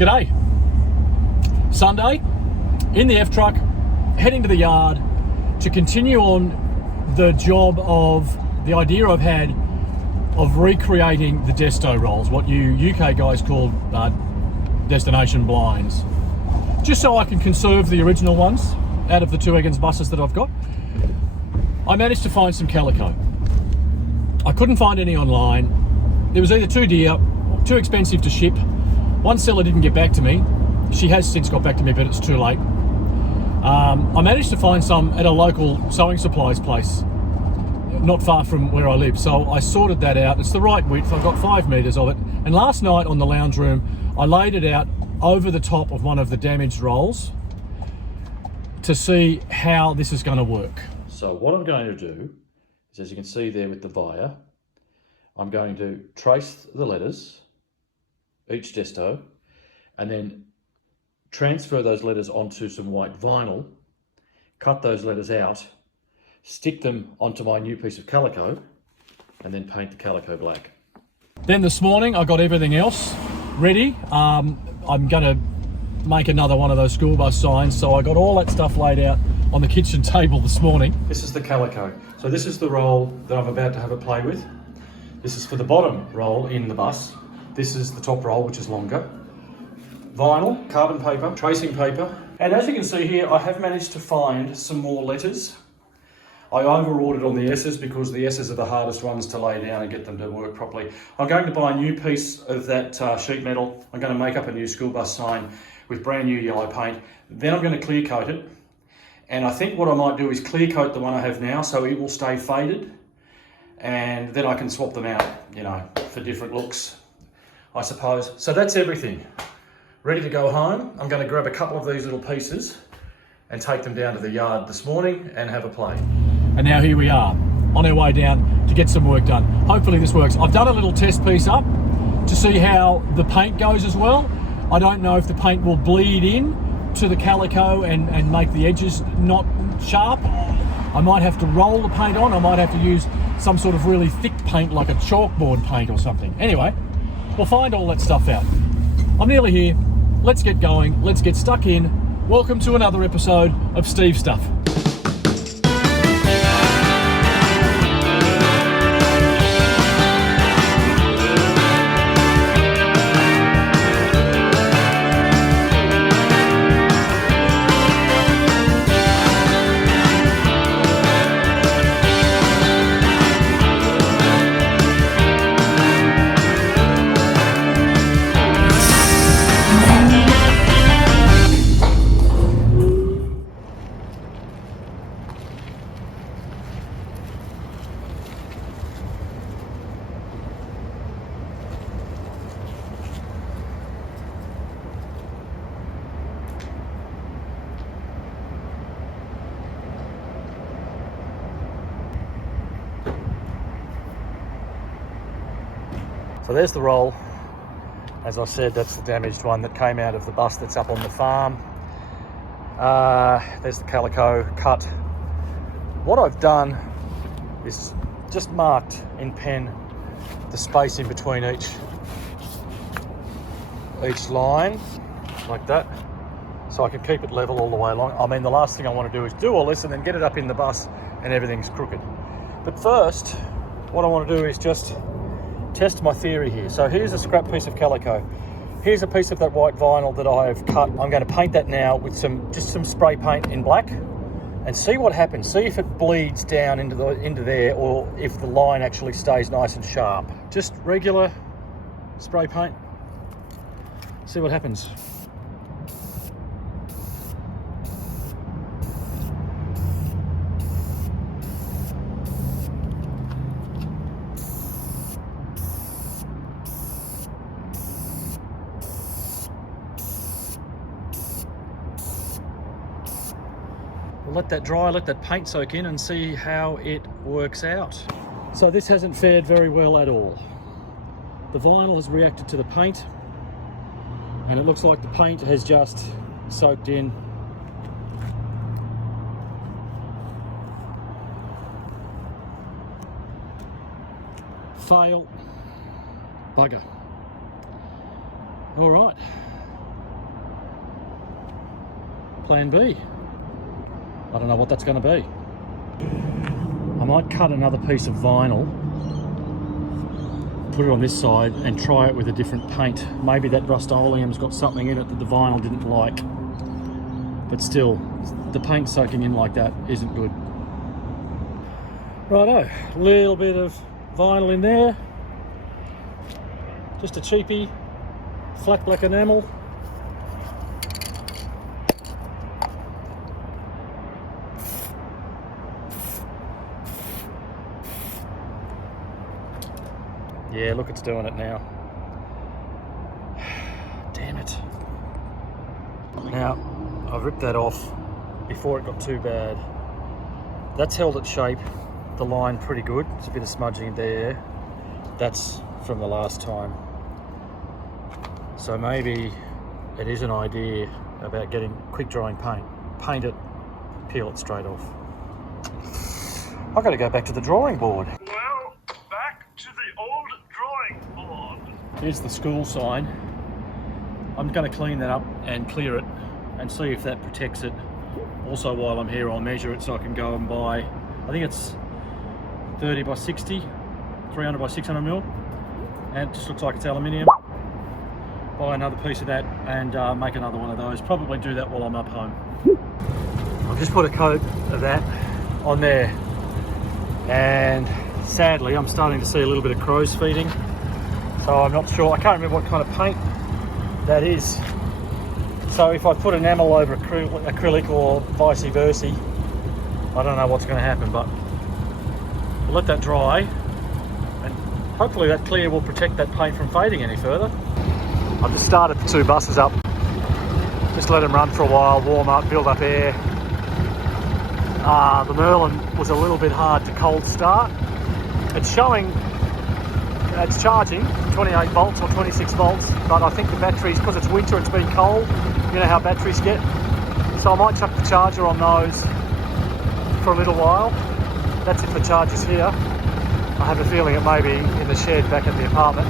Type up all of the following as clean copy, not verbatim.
G'day. Sunday, in the F-truck, heading to the yard to continue on the job of the idea I've had of recreating the desto rolls, what you UK guys call destination blinds. Just so I can conserve the original ones out of the two Eggins buses that I've got. I managed to find some calico. I couldn't find any online. It was either too dear, too expensive to ship. One seller didn't get back to me. She has since got back to me, but it's too late. I managed to find some at a local sewing supplies place, not far from where I live. So I sorted that out. It's the right width. I've got 5 meters of it. And last night on the lounge room, I laid it out over the top of one of the damaged rolls to see how this is going to work. So what I'm going to do is, as you can see there with the via, I'm going to trace the letters, each desto, and then transfer those letters onto some white vinyl, cut those letters out, stick them onto my new piece of calico, and then paint the calico black. Then this morning I got everything else ready. I'm going to make another one of those school bus signs, so I got all that stuff laid out on the kitchen table this morning. This is the calico. So this is the roll that I'm about to have a play with. This is for the bottom roll in the bus. This is the top roll, which is longer. Vinyl, carbon paper, tracing paper. And as you can see here, I have managed to find some more letters. I over-ordered on the S's because the S's are the hardest ones to lay down and get them to work properly. I'm going to buy a new piece of that sheet metal. I'm going to make up a new school bus sign with brand new yellow paint. Then I'm going to clear coat it. And I think what I might do is clear coat the one I have now so it will stay faded. And then I can swap them out, you know, for different looks, I suppose. So that's everything. Ready to go home. I'm going to grab a couple of these little pieces and take them down to the yard this morning and have a play. And now here we are, on our way down to get some work done. Hopefully this works. I've done a little test piece up to see how the paint goes as well. I don't know if the paint will bleed in to the calico and make the edges not sharp. I might have to roll the paint on. I might have to use some sort of really thick paint like a chalkboard paint or something. Anyway, we'll find all that stuff out. I'm nearly here. Let's get going. Let's get stuck in. Welcome to another episode of Steve Stuff. So there's the roll. As I said, that's the damaged one that came out of the bus that's up on the farm. There's the calico cut. What I've done is just marked in pen the space in between each line, like that, so I can keep it level all the way along. I mean, the last thing I want to do is do all this and then get it up in the bus and everything's crooked. But first, what I want to do is just test my theory here. So here's a scrap piece of calico. Here's a piece of that white vinyl that I have cut. I'm going to paint that now with just some spray paint in black and see what happens. See if it bleeds down into there or if the line actually stays nice and sharp. Just regular spray paint. See what happens. Let that dry, let that paint soak in and see how it works out. So this hasn't fared very well at all. The vinyl has reacted to the paint and it looks like the paint has just soaked in. Fail. Bugger. All right, plan B. I don't know what that's going to be. I might cut another piece of vinyl, put it on this side and try it with a different paint. Maybe that Rust-Oleum's got something in it that the vinyl didn't like. But still, the paint soaking in like that isn't good. Righto, a little bit of vinyl in there. Just a cheapie, flat black enamel. Yeah, look, it's doing it now. Damn it. Now, I've ripped that off before it got too bad. That's held its shape, the line pretty good. There's a bit of smudging there. That's from the last time. So maybe it is an idea about getting quick drying paint. Paint it, peel it straight off. I've got to go back to the drawing board. Well, back to the old drawing board. Here's the school sign. I'm going to clean that up and clear it and see if that protects it. Also, while I'm here, I'll measure it so I can go and buy, I think it's 30 by 60, 300 by 600 mil, and it just looks like it's aluminium. Buy another piece of that and make another one of those. Probably do that while I'm up home. I've just put a coat of that on there, and sadly I'm starting to see a little bit of crow's feeding, so I'm not sure. I can't remember what kind of paint that is. So if I put enamel over acrylic or vice versa, I don't know what's going to happen, but we'll let that dry, and hopefully that clear will protect that paint from fading any further. I've just started the two buses up, just let them run for a while, warm up, build up air. The Merlin was a little bit hard to cold start. It's showing, it's charging 28 volts or 26 volts, but I think the batteries, because it's winter, it's been cold, you know how batteries get. So I might chuck the charger on those for a little while. That's if the charger's here. I have a feeling it may be in the shed back at the apartment.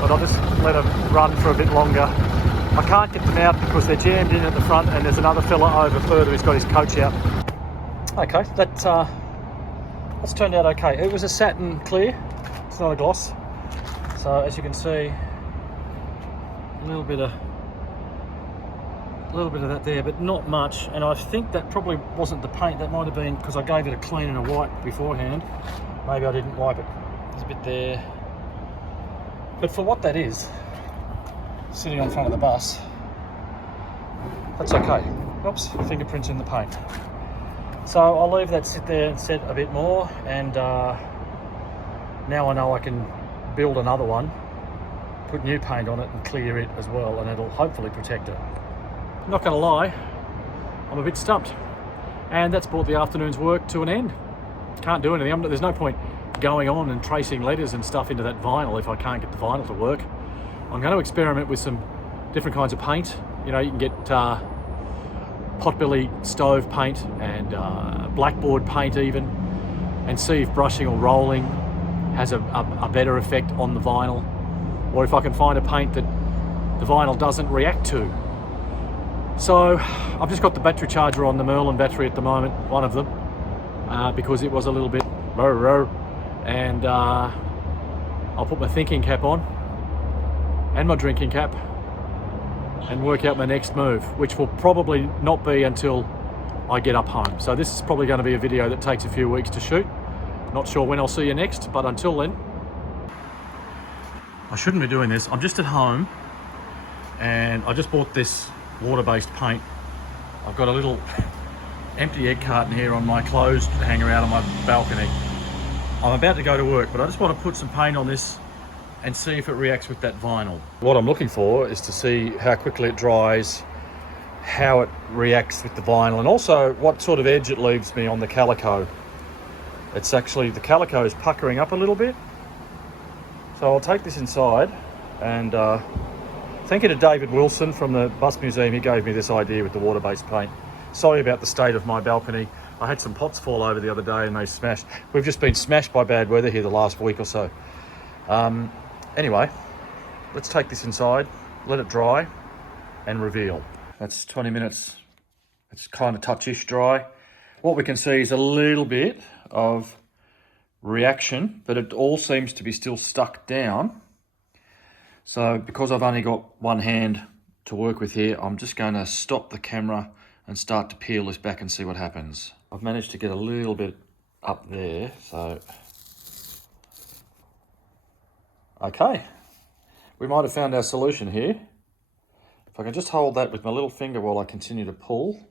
But I'll just let them run for a bit longer. I can't get them out because they're jammed in at the front, and there's another fella over further who's got his coach out. Okay, that's turned out okay. It was a satin clear, it's not a gloss. So as you can see, a little bit of that there, but not much. And I think that probably wasn't the paint. That might have been because I gave it a clean and a wipe beforehand. Maybe I didn't wipe it. There's a bit there. But for what that is, sitting on front of the bus, that's okay. Oops, fingerprints in the paint. So I'll leave that sit there and set a bit more, and now I know I can build another one, put new paint on it and clear it as well, and it'll hopefully protect it. Not gonna lie, I'm a bit stumped, and that's brought the afternoon's work to an end. Can't do anything. There's no point going on and tracing letters and stuff into that vinyl if I can't get the vinyl to work. I'm going to experiment with some different kinds of paint. You know, you can get potbelly stove paint and blackboard paint even, and see if brushing or rolling has a better effect on the vinyl, or if I can find a paint that the vinyl doesn't react to. So I've just got the battery charger on the Merlin battery at the moment, one of them, because it was a little bit and I'll put my thinking cap on and my drinking cap and work out my next move, which will probably not be until I get up home. So this is probably going to be a video that takes a few weeks to shoot. Not sure when I'll see you next, but until then. I shouldn't be doing this. I'm just at home and I just bought this water-based paint. I've got a little empty egg carton here on my clothes hanger out on my balcony. I'm about to go to work, but I just want to put some paint on this and see if it reacts with that vinyl. What I'm looking for is to see how quickly it dries, how it reacts with the vinyl, and also what sort of edge it leaves me on the calico. It's actually, the calico is puckering up a little bit. So I'll take this inside, and thank you to David Wilson from the Bus Museum. He gave me this idea with the water-based paint. Sorry about the state of my balcony. I had some pots fall over the other day and they smashed. We've just been smashed by bad weather here the last week or so. Anyway, let's take this inside, let it dry, and reveal. That's 20 minutes. It's kind of touchish dry. What we can see is a little bit of reaction, but it all seems to be still stuck down. So because I've only got one hand to work with here, I'm just going to stop the camera and start to peel this back and see what happens. I've managed to get a little bit up there, so... Okay, we might have found our solution here. If I can just hold that with my little finger while I continue to pull.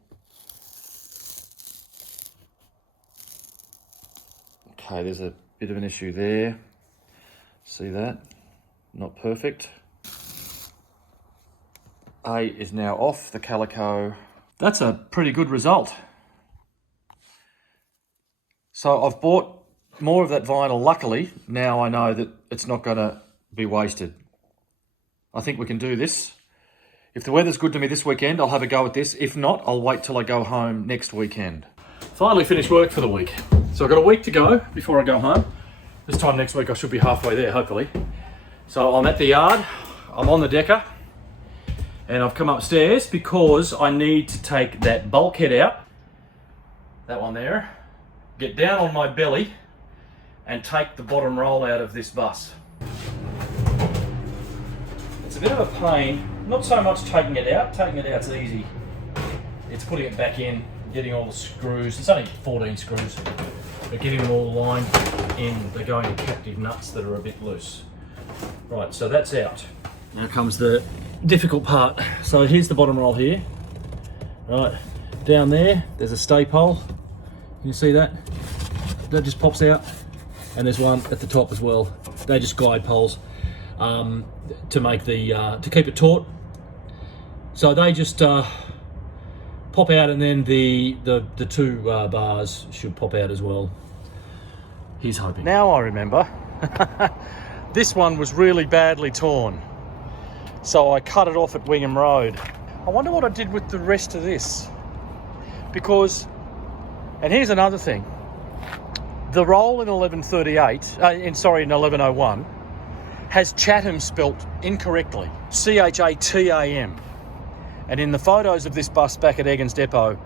Okay, there's a bit of an issue there. See that? Not perfect. A is now off the calico. That's a pretty good result. So I've bought more of that vinyl. Luckily, now I know that it's not going to be wasted. I think we can do this. If the weather's good to me this weekend, I'll have a go at this. If not, I'll wait till I go home next weekend. Finally finished work for the week. So I've got a week to go before I go home. This time next week I should be halfway there, hopefully. So I'm at the yard, I'm on the decker, and I've come upstairs because I need to take that bulkhead out, that one there, get down on my belly and take the bottom roll out of this bus. It's a bit of a pain, not so much taking it out's easy. It's putting it back in, getting all the screws, it's only 14 screws, but getting them all lined in, they're going to captive nuts that are a bit loose. Right, so that's out. Now comes the difficult part. So here's the bottom roll here. Right, down there, there's a stay pole. Can you see that? That just pops out. And there's one at the top as well. They're just guide poles to make the to keep it taut. So they just pop out, and then the two bars should pop out as well. He's hoping. Now I remember. This one was really badly torn, so I cut it off at Wingham Road. I wonder what I did with the rest of this, because, and here's another thing, the roll in 1138, in 1101, has Chatham spelt incorrectly, C-H-A-T-A-M. And in the photos of this bus back at Egan's Depot,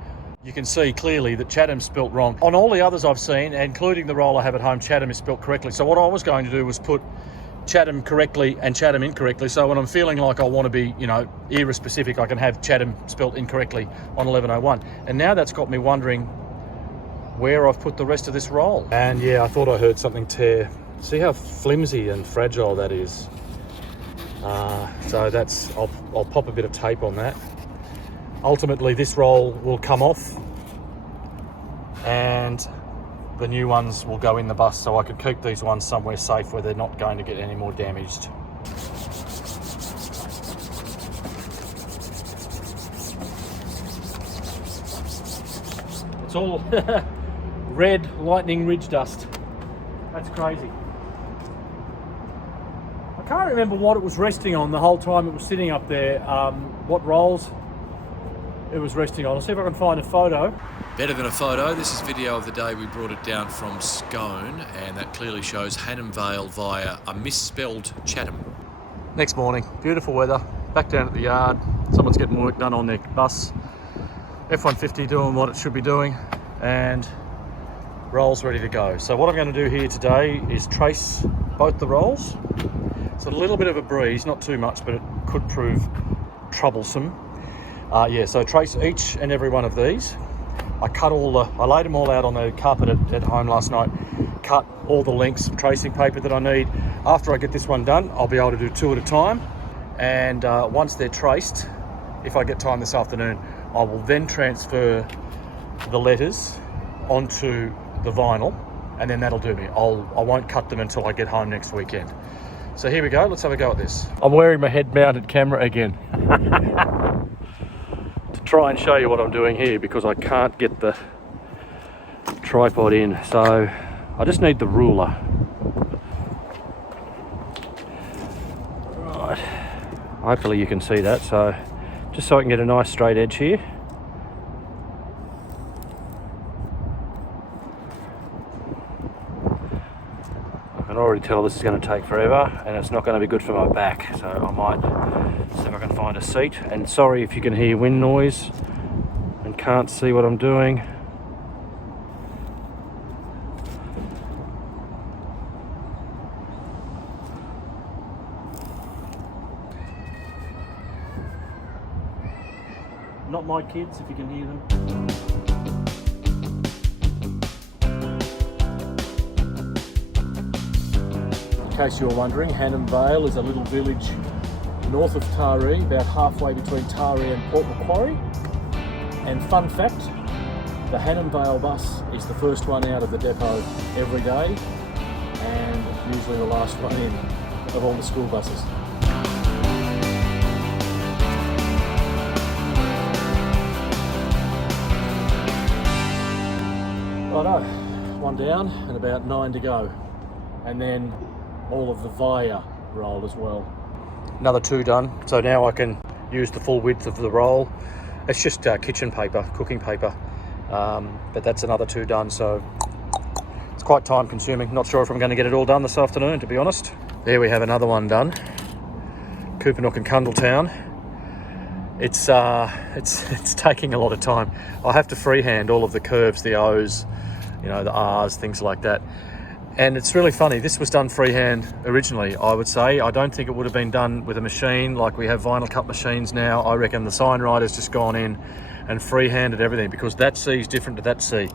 you can see clearly that Chatham's spelt wrong. On all the others I've seen, including the roll I have at home, Chatham is spelt correctly. So what I was going to do was put Chatham correctly and Chatham incorrectly. So when I'm feeling like I want to be, era specific, I can have Chatham spelt incorrectly on 1101. And now that's got me wondering where I've put the rest of this roll. And yeah, I thought I heard something tear. See how flimsy and fragile that is. So that's, I'll pop a bit of tape on that. Ultimately, this roll will come off and the new ones will go in the bus, so I could keep these ones somewhere safe where they're not going to get any more damaged. It's all red lightning ridge dust. That's crazy. I can't remember what it was resting on the whole time it was sitting up there, what rolls it was resting on. I'll see if I can find a photo. Better than a photo, this is video of the day we brought it down from Scone, and that clearly shows Hannam Vale via a misspelled Chatham. Next morning, beautiful weather, back down at the yard. Someone's getting work done on their bus. F-150 doing what it should be doing, and rolls ready to go. So what I'm going to do here today is trace both the rolls. It's a little bit of a breeze, not too much, but it could prove troublesome. So trace each and every one of these. I laid them all out on the carpet at home last night, cut all the lengths of tracing paper that I need. After I get this one done, I'll be able to do two at a time. And once they're traced, if I get time this afternoon, I will then transfer the letters onto the vinyl, and then that'll do me. I won't cut them until I get home next weekend. So here we go, let's have a go at this. I'm wearing my head-mounted camera again. Try and show you what I'm doing here, because I can't get the tripod in, so I just need the ruler. Right, hopefully you can see that, so just so I can get a nice straight edge here. I can already tell this is going to take forever, and it's not going to be good for my back, so I might see if I can find a seat. And sorry if you can hear wind noise and can't see what I'm doing. Not my kids, if you can hear them. In case you're wondering, Hannam Vale is a little village north of Taree, about halfway between Taree and Port Macquarie. And fun fact, the Hannam Vale bus is the first one out of the depot every day, and usually the last one in of all the school buses. Righto, one down and about 9 to go. And then all of the via roll as well. Another 2 done, so now I can use the full width of the roll. It's just kitchen paper, cooking paper, but that's another 2 done, so it's quite time consuming. Not sure if I'm going to get it all done this afternoon, to be honest. There we have another one done. Coopanook and Cundletown. It's taking a lot of time. I have to freehand all of the curves, the O's, you know, the R's, things like that. And it's really funny, this was done freehand originally, I would say. I don't think it would have been done with a machine like we have vinyl cut machines now. I reckon the sign writer's just gone in and freehanded everything, because that C is different to that C.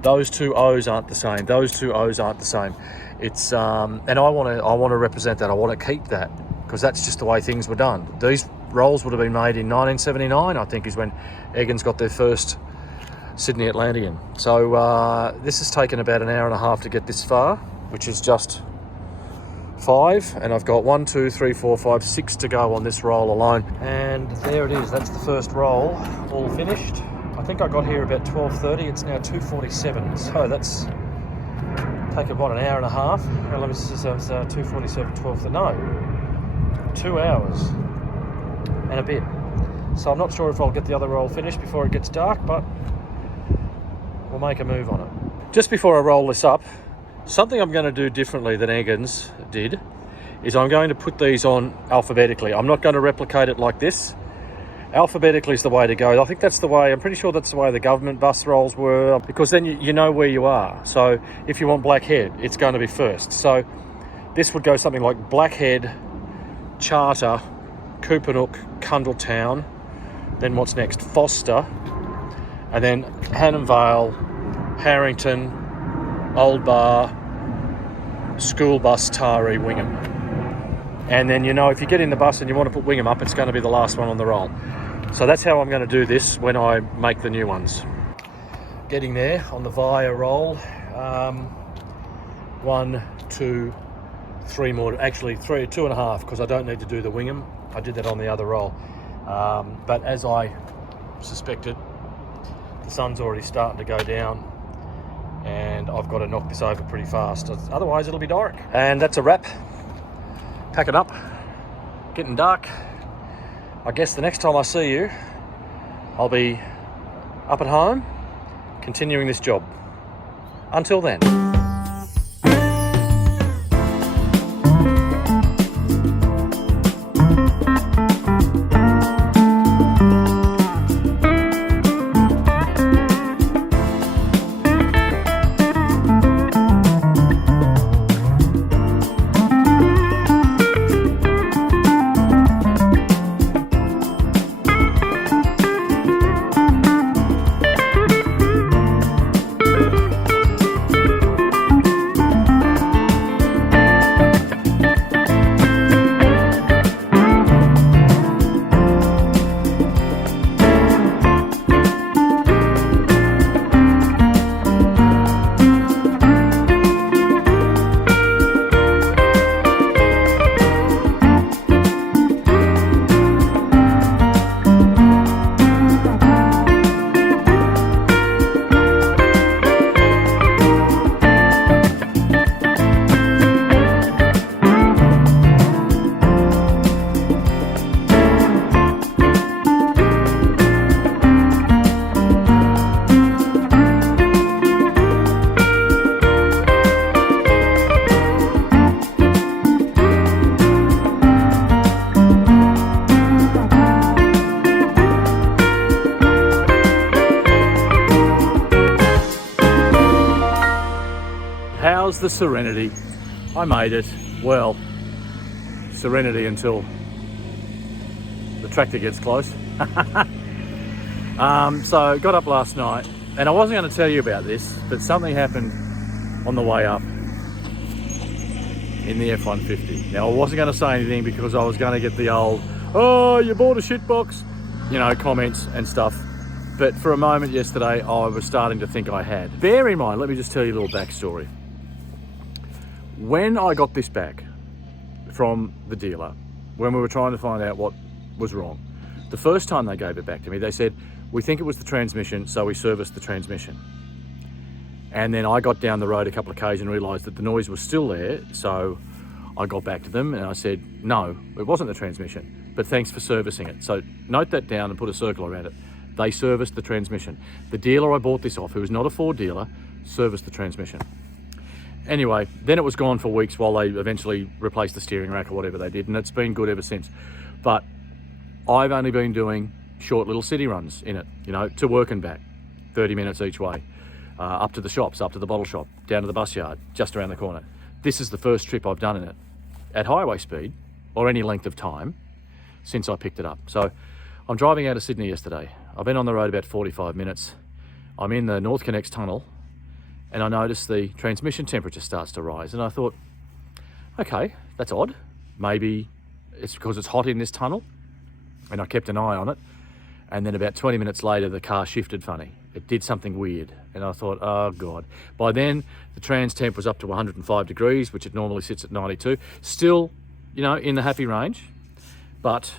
Those 2 O's aren't the same. Those 2 O's aren't the same. It's and I want to represent that. I want to keep that, because that's just the way things were done. These rolls would have been made in 1979, I think, is when Eggins got their first Sydney Atlantean. So this has taken about an hour and a half to get this far, which is just 5, and I've got 1, 2, 3, 4, 5, 6 to go on this roll alone. And there it is, that's the first roll, all finished. I think I got here about 12:30, it's now 2:47, so that's taken what, an hour and a half? Well, let me see, so it's 2:47, 12, no, 2 hours and a bit. So I'm not sure if I'll get the other roll finished before it gets dark, but we'll make a move on it. Just before I roll this up, something I'm going to do differently than Eggins did is I'm going to put these on alphabetically. I'm not going to replicate it like this. Alphabetically is the way to go. I think that's the way, I'm pretty sure that's the way the government bus rolls were, because then you know where you are. So if you want Blackhead, it's going to be first. So this would go something like Blackhead, Charter, Coopanook, Cundletown, then what's next? Foster, and then Hannam Vale, Harrington, Old Bar, School Bus, Taree, Wingham. And then, you know, if you get in the bus and you want to put Wingham up, it's going to be the last one on the roll. So that's how I'm going to do this when I make the new ones. Getting there on the via roll. 1, 2, 3 more, actually 3, 2.5, because I don't need to do the Wingham. I did that on the other roll. But as I suspected, the sun's already starting to go down, and I've got to knock this over pretty fast, otherwise it'll be dark. And that's a wrap. Pack it up, getting dark. I guess the next time I see you, I'll be up at home continuing this job. Until then. the Serenity. I made it. Well, Serenity until the tractor gets close. So got up last night, and I wasn't going to tell you about this, but something happened on the way up in the F-150. Now, I wasn't going to say anything because I was going to get the old, oh, you bought a shit box, you know, comments and stuff. But for a moment yesterday, I was starting to think I had. Bear in mind, let me just tell you a little backstory. When I got this back from the dealer, when we were trying to find out what was wrong, the first time they gave it back to me, they said, we think it was the transmission, so we serviced the transmission. And then I got down the road a couple of k's and realised that the noise was still there, so I got back to them and I said, no, it wasn't the transmission, but thanks for servicing it. So note that down and put a circle around it. They serviced the transmission. The dealer I bought this off, who was not a Ford dealer, serviced the transmission. Anyway, then it was gone for weeks while they eventually replaced the steering rack or whatever they did, and it's been good ever since. But I've only been doing short little city runs in it, you know, to work and back, 30 minutes each way, up to the shops, up to the bottle shop, down to the bus yard, just around the corner. This is the first trip I've done in it at highway speed or any length of time since I picked it up. So I'm driving out of Sydney yesterday. I've been on the road about 45 minutes. I'm in the North Connects tunnel and I noticed the transmission temperature starts to rise, and I thought, okay, that's odd. Maybe it's because it's hot in this tunnel, and I kept an eye on it. And then about 20 minutes later, the car shifted funny. It did something weird. And I thought, oh God. By then, the trans temp was up to 105 degrees, which it normally sits at 92. Still, you know, in the happy range. But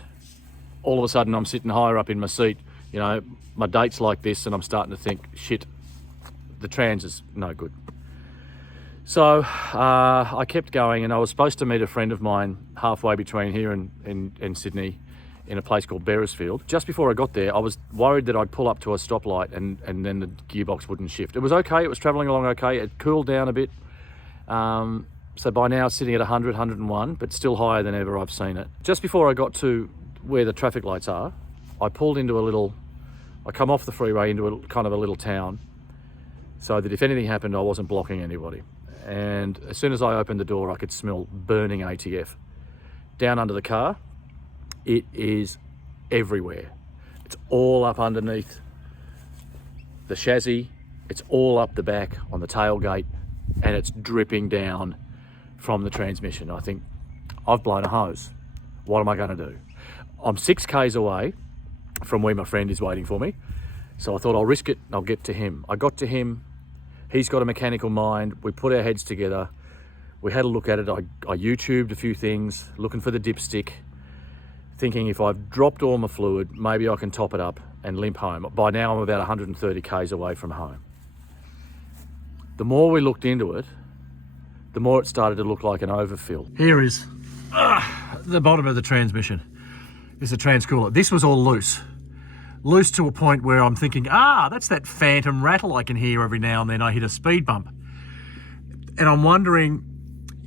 all of a sudden, I'm sitting higher up in my seat. You know, my date's like this, and I'm starting to think, shit, the trans is no good. So I kept going, and I was supposed to meet a friend of mine halfway between here and Sydney, in a place called Beresfield. Just before I got there, I was worried that I'd pull up to a stoplight and then the gearbox wouldn't shift. It was okay, it was travelling along okay, it cooled down a bit. So by now it's sitting at 100, 101, but still higher than ever I've seen it. Just before I got to where the traffic lights are, I pulled into I come off the freeway into a kind of a little town, so that if anything happened, I wasn't blocking anybody. And as soon as I opened the door, I could smell burning ATF. Down under the car, it is everywhere. It's all up underneath the chassis, it's all up the back on the tailgate, and it's dripping down from the transmission. I think, I've blown a hose. What am I going to do? I'm 6 k's away from where my friend is waiting for me, so I thought I'll risk it and I'll get to him. I got to him, he's got a mechanical mind, we put our heads together, we had a look at it, I YouTubed a few things, looking for the dipstick, thinking if I've dropped all my fluid, maybe I can top it up and limp home. By now I'm about 130 k's away from home. The more we looked into it, the more it started to look like an overfill. Here is the bottom of the transmission. This is a transcooler. This was all loose. Loose to a point where I'm thinking, that's that phantom rattle I can hear every now and then I hit a speed bump. And I'm wondering,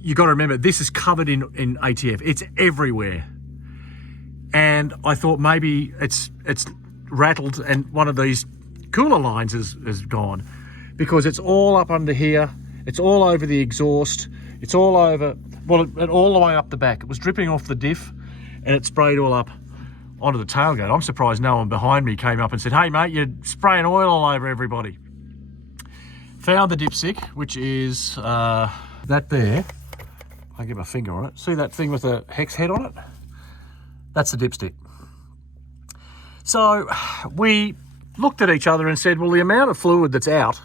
you got to remember, this is covered in ATF. It's everywhere. And I thought maybe it's rattled and one of these cooler lines has gone, because it's all up under here, it's all over the exhaust, it's all over, well, all the way up the back. It was dripping off the diff and it sprayed all up onto the tailgate. I'm surprised no one behind me came up and said, hey mate, you're spraying oil all over everybody. Found the dipstick, which is that there. I can get my finger on it. See that thing with the hex head on it? That's the dipstick. So we looked at each other and said, well, the amount of fluid that's out,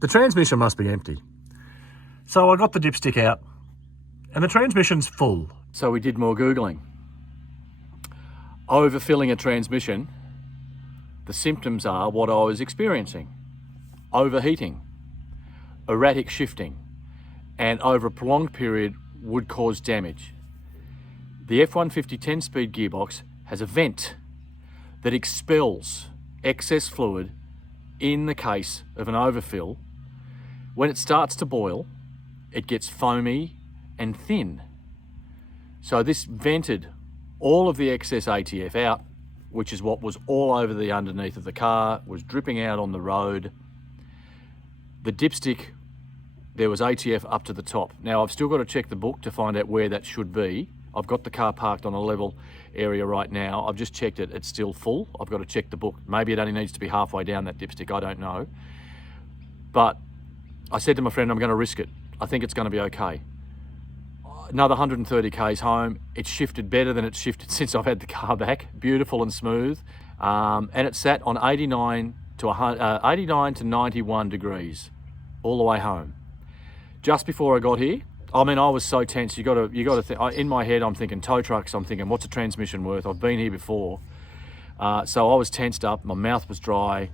the transmission must be empty. So I got the dipstick out and the transmission's full. So we did more Googling. Overfilling a transmission, the symptoms are what I was experiencing. Overheating, erratic shifting, and over a prolonged period would cause damage. The F-150 10-speed gearbox has a vent that expels excess fluid in the case of an overfill. When it starts to boil, it gets foamy and thin. So this vented all of the excess ATF out, which is what was all over the underneath of the car, was dripping out on the road. The dipstick there was ATF up to the top. Now, I've still got to check the book to find out where that should be. I've got the car parked on a level area right now. I've just checked it, it's still full. I've got to check the book. Maybe it only needs to be halfway down that dipstick, I don't know. But I said to my friend, I'm going to risk it. I think it's going to be okay. Another 130 Ks home. It's shifted better than it's shifted since I've had the car back. Beautiful and smooth. And it sat on 89 to 91 degrees all the way home. Just before I got here, I mean, I was so tense. You got to think. In my head, I'm thinking tow trucks. I'm thinking, what's a transmission worth? I've been here before, so I was tensed up. My mouth was dry.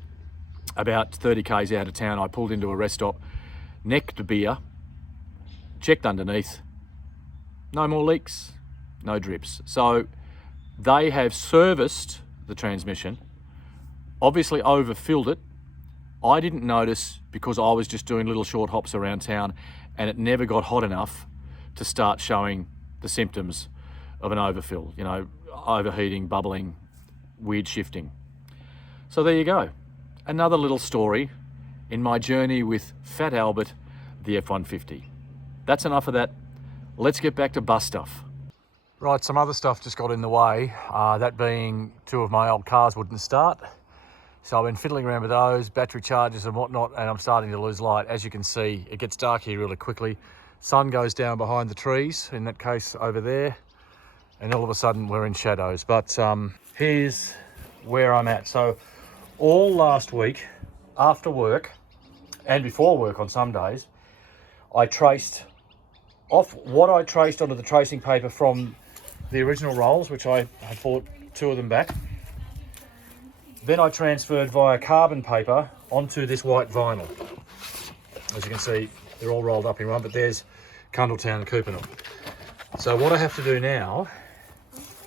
About 30 Ks out of town, I pulled into a rest stop, necked a beer, checked underneath. No more leaks, no drips. So they have serviced the transmission, obviously overfilled it. I didn't notice because I was just doing little short hops around town, and it never got hot enough to start showing the symptoms of an overfill, you know, overheating, bubbling, weird shifting. So there you go. Another little story in my journey with Fat Albert, the F-150. That's enough of that. Let's get back to bus stuff. Right, some other stuff just got in the way, that being two of my old cars wouldn't start. So I've been fiddling around with those, battery chargers and whatnot, and I'm starting to lose light. As you can see, it gets dark here really quickly. Sun goes down behind the trees, in that case over there, and all of a sudden we're in shadows. But here's where I'm at. So all last week, after work, and before work on some days, I traced off what I traced onto the tracing paper from the original rolls, which I had bought 2 of them back. Then I transferred via carbon paper onto this white vinyl. As you can see, they're all rolled up in one, but there's Cundletown and Coopernook. So what I have to do now,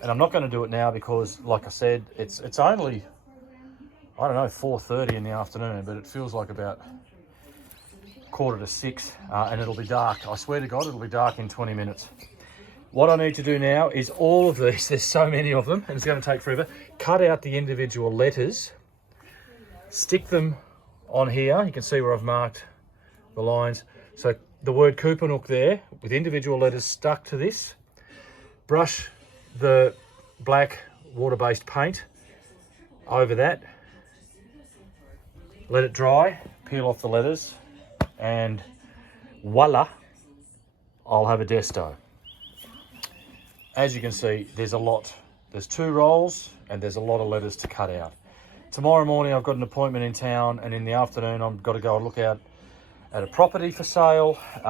and I'm not going to do it now because, like I said, it's only, I don't know, 4:30 in the afternoon, but it feels like about 5:45, and it'll be dark. I swear to God, it'll be dark in 20 minutes. What I need to do now is all of these, there's so many of them, and it's going to take forever, cut out the individual letters, stick them on here. You can see where I've marked the lines. So the word Coopernook there, with individual letters stuck to this. Brush the black water-based paint over that. Let it dry, peel off the letters, and voila, I'll have a Desto. As you can see, there's a lot. There's 2 rolls and there's a lot of letters to cut out. Tomorrow morning I've got an appointment in town, and in the afternoon I've got to go and look out at a property for sale. So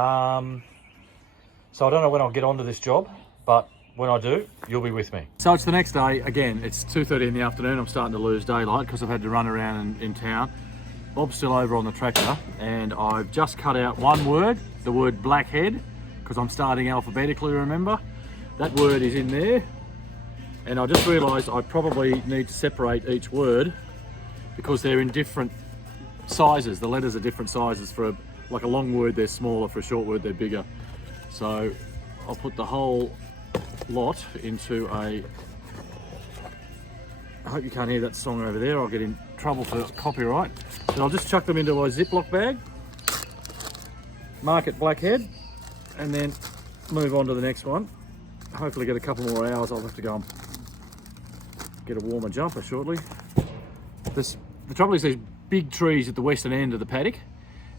I don't know when I'll get onto this job, but when I do, you'll be with me. So it's the next day. Again, it's 2:30 in the afternoon. I'm starting to lose daylight because I've had to run around in town. Bob's still over on the tractor, and I've just cut out one word, the word blackhead, because I'm starting alphabetically, remember? That word is in there, and I just realised I probably need to separate each word because they're in different sizes. The letters are different sizes. For like a long word, they're smaller. For a short word, they're bigger. So I'll put the whole lot into a... I hope you can't hear that song over there. I'll get in trouble for copyright. But I'll just chuck them into a Ziploc bag, mark it blackhead, and then move on to the next one. Hopefully get a couple more hours. I'll have to go and get a warmer jumper shortly. The trouble is there's big trees at the western end of the paddock,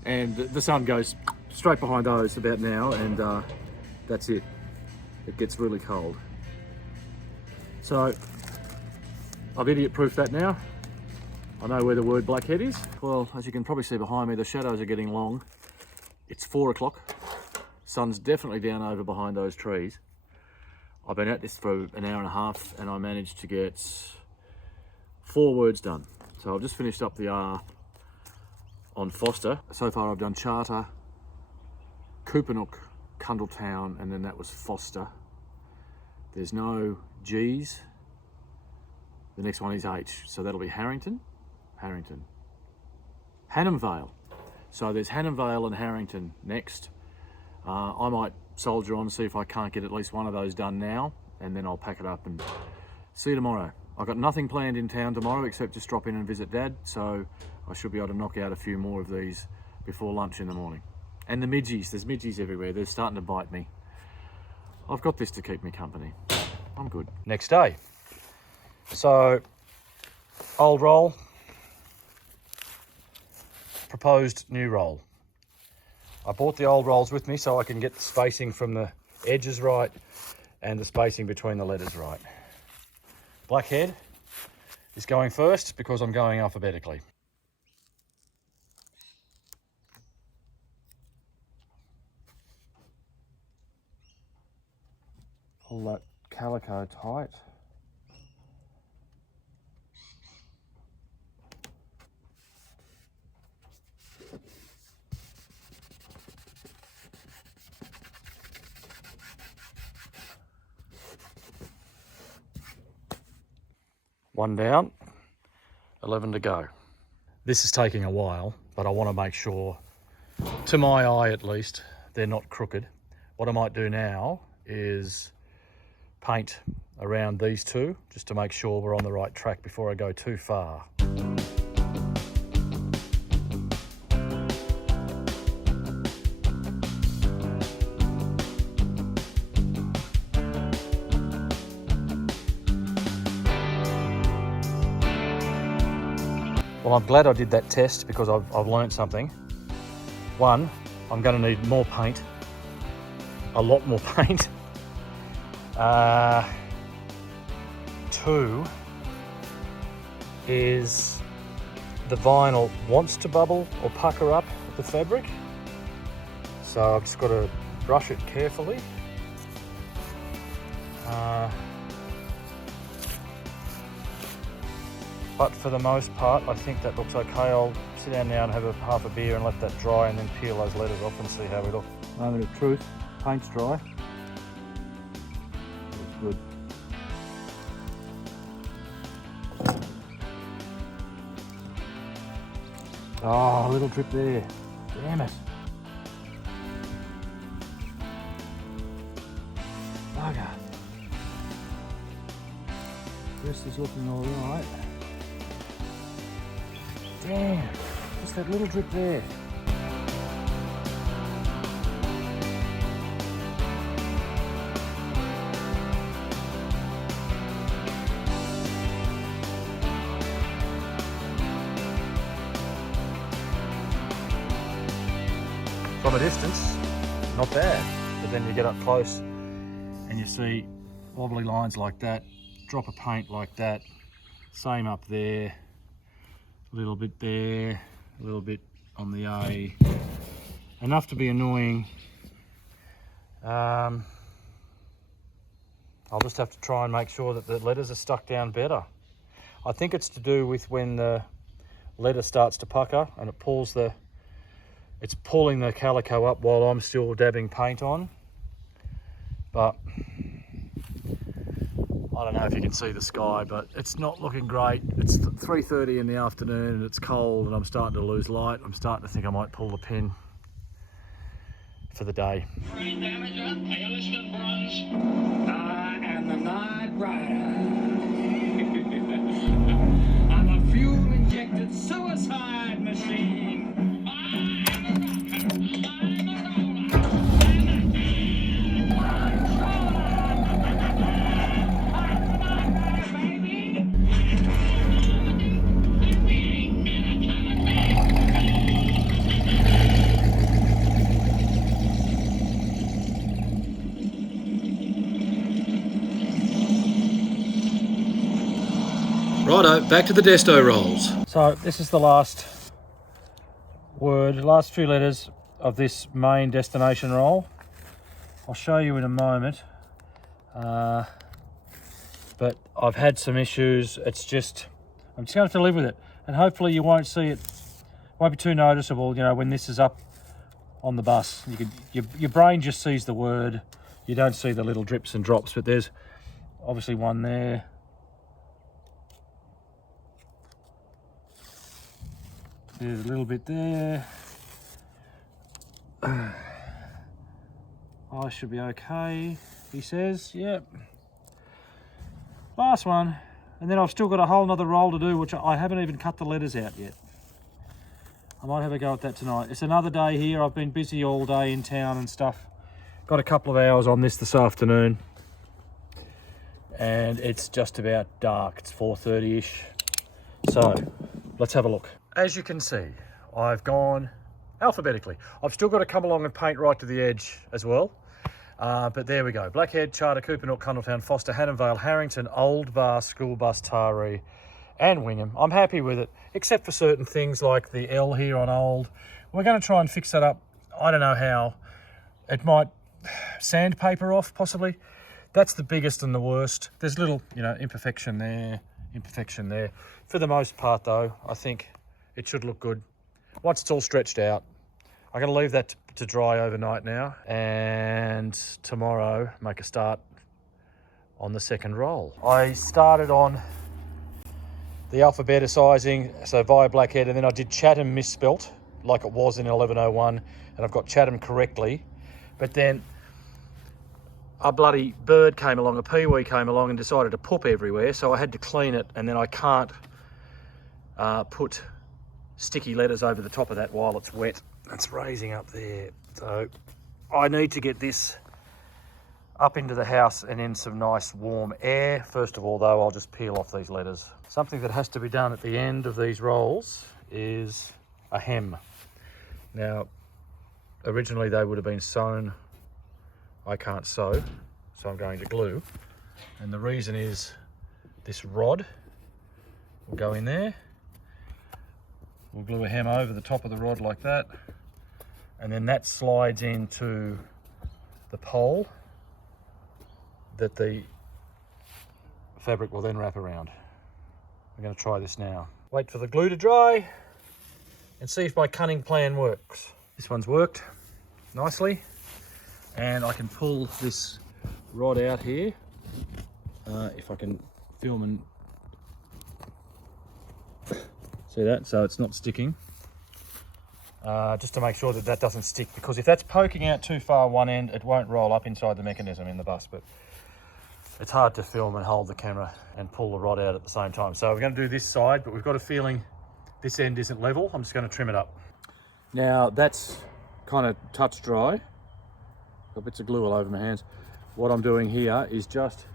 and the sun goes straight behind those about now, and that's it. It gets really cold. So I've idiot-proofed that now. I know where the word blackhead is. Well, as you can probably see behind me, the shadows are getting long. It's 4 o'clock. Sun's definitely down over behind those trees. I've been at this for an hour and a half, and I managed to get 4 words done. So I've just finished up the R on Foster. So far I've done Charter, Coopernook, Cundletown, and then that was Foster. There's no G's. The next one is H, so that'll be Harrington, Hannam Vale. So there's Hannam Vale and Harrington next. I might soldier on, see if I can't get at least one of those done now, and then I'll pack it up and see you tomorrow. I've got nothing planned in town tomorrow except just drop in and visit Dad, so I should be able to knock out a few more of these before lunch in the morning. And the midgies, there's midgies everywhere. They're starting to bite me. I've got this to keep me company. I'm good. Next day. So, old roll, proposed new roll. I bought the old rolls with me so I can get the spacing from the edges right and the spacing between the letters right. Blackhead is going first because I'm going alphabetically. Pull that calico tight. One down, 11 to go. This is taking a while, but I want to make sure, to my eye at least, they're not crooked. What I might do now is paint around these two, just to make sure we're on the right track before I go too far. Well, I'm glad I did that test because I've learned something. One, I'm going to need more paint, a lot more paint. Two is the vinyl wants to bubble or pucker up the fabric, so I've just got to brush it carefully. But for the most part, I think that looks okay. I'll sit down now and have half a beer and let that dry and then peel those letters off and see how we look. Moment of truth, paint's dry. Looks good. Oh, a little drip there. Damn it. Bugger. This is looking all right. Damn, just that little drip there. From a distance, not bad, but then you get up close and you see wobbly lines like that, drop of paint like that, same up there. A little bit there, a little bit on the A. Enough to be annoying. I'll just have to try and make sure that the letters are stuck down better. I think it's to do with when the letter starts to pucker and it pulls it's pulling the calico up while I'm still dabbing paint on. But I don't know if you can see the sky, but it's not looking great. It's 3:30 in the afternoon and it's cold and I'm starting to lose light. I'm starting to think I might pull the pin for the day. Brain damage up, palest bronze. I am the Night Rider. I'm a fuel-injected suicide machine. Righto, back to the desto rolls. So this is the last word, last few letters of this main destination roll. I'll show you in a moment, but I've had some issues. I'm just going to have to live with it, and hopefully you won't see it. Won't be too noticeable, you know, when this is up on the bus. Your brain just sees the word. You don't see the little drips and drops, but there's obviously one there. There's a little bit there. I should be okay, he says. Yep. Last one. And then I've still got a whole nother roll to do, which I haven't even cut the letters out yet. I might have a go at that tonight. It's another day here. I've been busy all day in town and stuff. Got a couple of hours on this afternoon. And it's just about dark. It's 4:30-ish. So, let's have a look. As you can see, I've gone alphabetically. I've still got to come along and paint right to the edge as well. But there we go. Blackhead, Charter, Coopernook, Cundletown, Foster, Hannam Vale, Harrington, Old Bar, School Bus, Taree, and Wingham. I'm happy with it, except for certain things like the L here on Old. We're going to try and fix that up. I don't know how. It might sandpaper off, possibly. That's the biggest and the worst. There's little, imperfection there, imperfection there. For the most part, though, I think it should look good. Once it's all stretched out, I'm going to leave that to dry overnight now, and tomorrow make a start on the second roll. I started on the alphabeticizing, so via Blackhead, and then I did Chatham misspelt, like it was in 1101, and I've got Chatham correctly. But then a bloody bird came along, a peewee came along and decided to poop everywhere, so I had to clean it, and then I can't put sticky letters over the top of that while it's wet. It's raising up there. So I need to get this up into the house and in some nice warm air. First of all, though, I'll just peel off these letters. Something that has to be done at the end of these rolls is a hem. Now, originally they would have been sewn. I can't sew, so I'm going to glue. And the reason is this rod will go in there. We'll glue a hem over the top of the rod like that. And then that slides into the pole that the fabric will then wrap around. I'm going to try this now. Wait for the glue to dry and see if my cunning plan works. This one's worked nicely, and I can pull this rod out here. If I can film and see that, so it's not sticking. Just to make sure that that doesn't stick, because if that's poking out too far one end, it won't roll up inside the mechanism in the bus. But it's hard to film and hold the camera and pull the rod out at the same time. So we're going to do this side, but we've got a feeling this end isn't level. I'm just going to trim it up. Now that's kind of touch dry. Got bits of glue all over my hands. What I'm doing here is just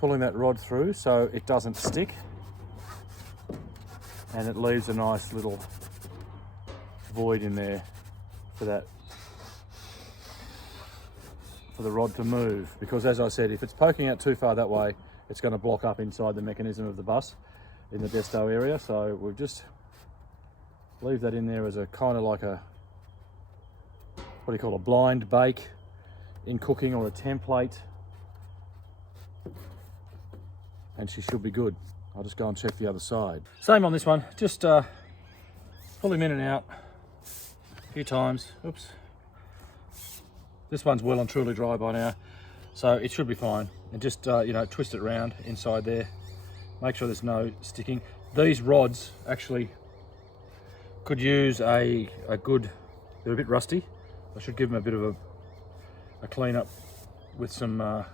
pulling that rod through so it doesn't stick, and it leaves a nice little void in there for that, for the rod to move, because as I said, if it's poking out too far that way, it's going to block up inside the mechanism of the bus in the desto area. So we've just leave that in there as a kind of like a, what do you call, a blind bake in cooking, or a template, and she should be good. I'll just go and check the other side. Same on this one, just pull him in and out a few times. Oops. This one's well and truly dry by now, so it should be fine. And just twist it around inside there. Make sure there's no sticking. These rods actually could use a good, they're a bit rusty. I should give them a bit of a clean up with some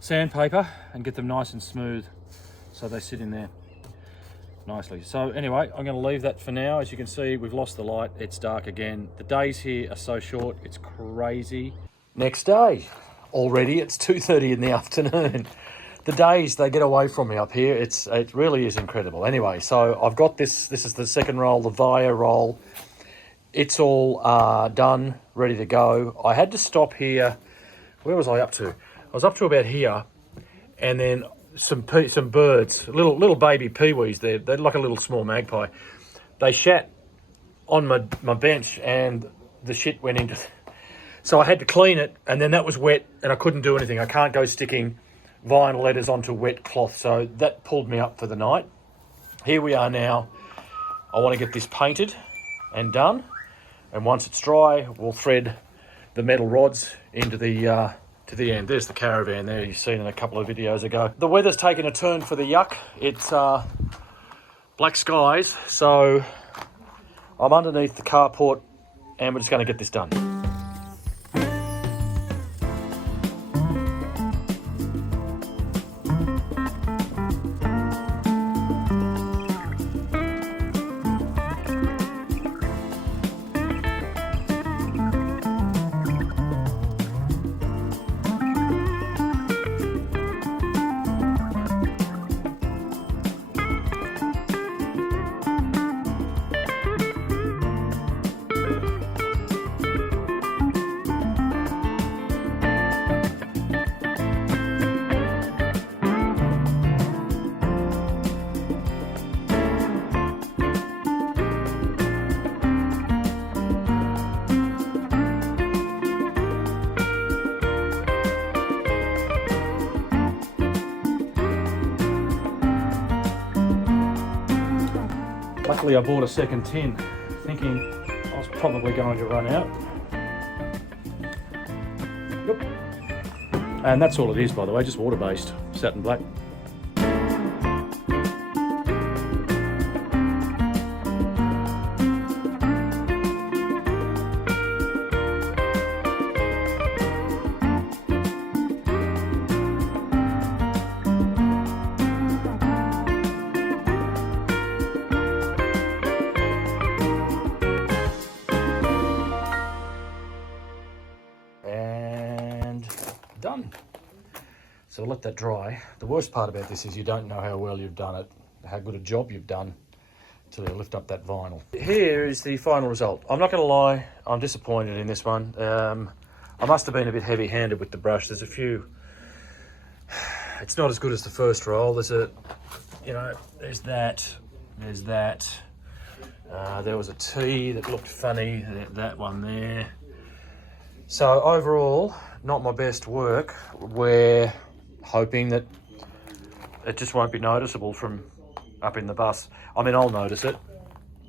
sandpaper and get them nice and smooth so they sit in there nicely. So anyway, I'm going to leave that for now. As you can see, we've lost the light. It's dark again. The days here are so short, it's crazy. Next day, already it's 2:30 in the afternoon. The days, they get away from me up here. It really is incredible. Anyway, so I've got this is the second roll, the Via roll. It's all done, ready to go. I had to stop here. Where was I up to? I was up to about here, and then some birds, little baby peewees. They're like a little small magpie. They shat on my bench, and the shit went into. So I had to clean it, and then that was wet, and I couldn't do anything. I can't go sticking vinyl letters onto wet cloth, so that pulled me up for the night. Here we are now. I want to get this painted and done, and once it's dry, we'll thread the metal rods into the to the end. There's the caravan there, you've seen in a couple of videos ago. The weather's taken a turn for the yuck. It's black skies, so I'm underneath the carport, and we're just going to get this done. Luckily I bought a second tin, thinking I was probably going to run out. Yep. And that's all it is, by the way, just water-based, satin black. And done. So we'll let that dry. The worst part about this is you don't know how well you've done it, how good a job you've done, until you lift up that vinyl. Here is the final result. I'm not going to lie, I'm disappointed in this one. I must have been a bit heavy-handed with the brush. There's a few, it's not as good as the first roll. There's a, you know, there's that, there was a T that looked funny, that one there. So overall, not my best work. We're hoping that it just won't be noticeable from up in the bus. I mean, I'll notice it.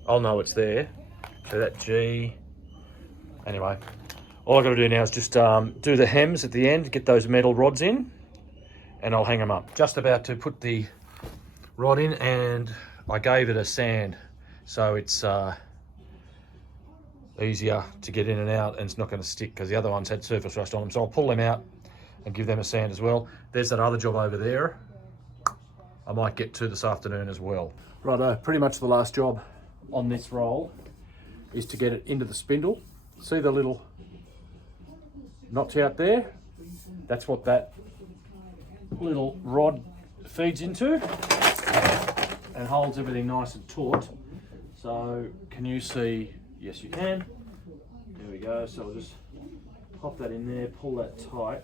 I'll know it's there. So that G. Anyway, all I've got to do now is just do the hems at the end, get those metal rods in, and I'll hang them up. Just about to put the rod in, and I gave it a sand, so it's easier to get in and out, and it's not going to stick because the other ones had surface rust on them. So I'll pull them out and give them a sand as well. There's that other job over there I might get to this afternoon as well. Righto, pretty much the last job on this roll is to get it into the spindle. See the little notch out there? That's what that little rod feeds into and holds everything nice and taut. So can you see? Yes, you can. There we go. So I'll just pop that in there, pull that tight,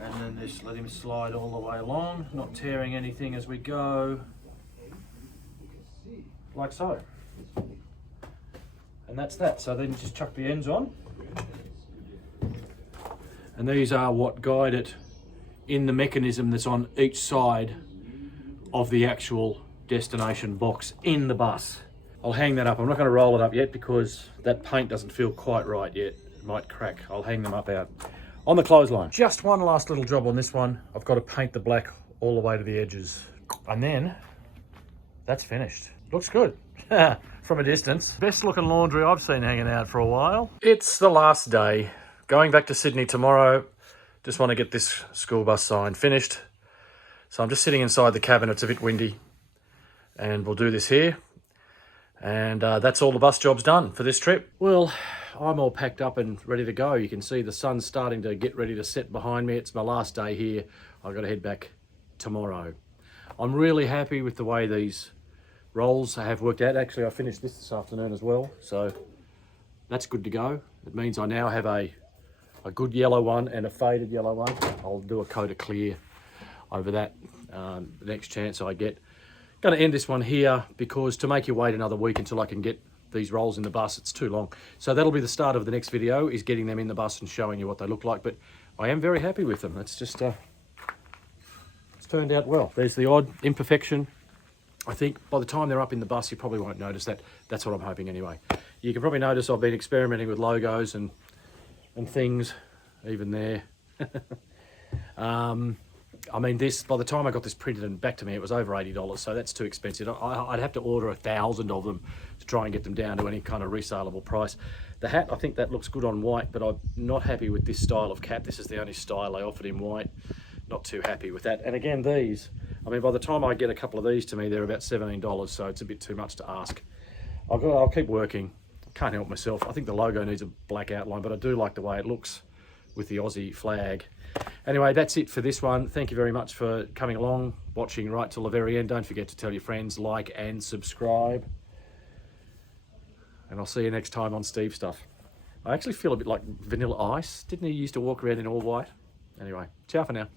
and then just let him slide all the way along, not tearing anything as we go, like so. And that's that. So then just chuck the ends on. And these are what guide it in the mechanism that's on each side of the actual destination box in the bus. I'll hang that up. I'm not going to roll it up yet because that paint doesn't feel quite right yet. It might crack. I'll hang them up out on the clothesline. Just one last little job on this one. I've got to paint the black all the way to the edges. And then that's finished. Looks good from a distance. Best looking laundry I've seen hanging out for a while. It's the last day. Going back to Sydney tomorrow. Just want to get this school bus sign finished. So I'm just sitting inside the cabin. It's a bit windy. And we'll do this here. And that's all the bus job's done for this trip. Well, I'm all packed up and ready to go. You can see the sun's starting to get ready to set behind me. It's my last day here. I've got to head back tomorrow. I'm really happy with the way these rolls have worked out. Actually, I finished this afternoon as well, so that's good to go. It means I now have a good yellow one and a faded yellow one. I'll do a coat of clear over that the next chance I get. Going to end this one here because to make you wait another week until I can get these rolls in the bus, it's too long. So that'll be the start of the next video, is getting them in the bus and showing you what they look like. But I am very happy with them. It's just it's turned out well. There's the odd imperfection. I think by the time they're up in the bus, you probably won't notice that. That's what I'm hoping anyway. You can probably notice I've been experimenting with logos and things, even there. I mean, this, by the time I got this printed and back to me, it was over $80, so that's too expensive. I'd have to order 1,000 of them to try and get them down to any kind of resaleable price. The hat, I think that looks good on white, but I'm not happy with this style of cap. This is the only style they offered in white. Not too happy with that. And again, these, I mean, by the time I get a couple of these to me, they're about $17, so it's a bit too much to ask. I'll keep working. Can't help myself. I think the logo needs a black outline, but I do like the way it looks with the Aussie flag. Anyway, that's it for this one. Thank you very much for coming along, watching right till the very end. Don't forget to tell your friends, like and subscribe. And I'll see you next time on Steve Stuff. I actually feel a bit like Vanilla Ice. Didn't he used to walk around in all white? Anyway, ciao for now.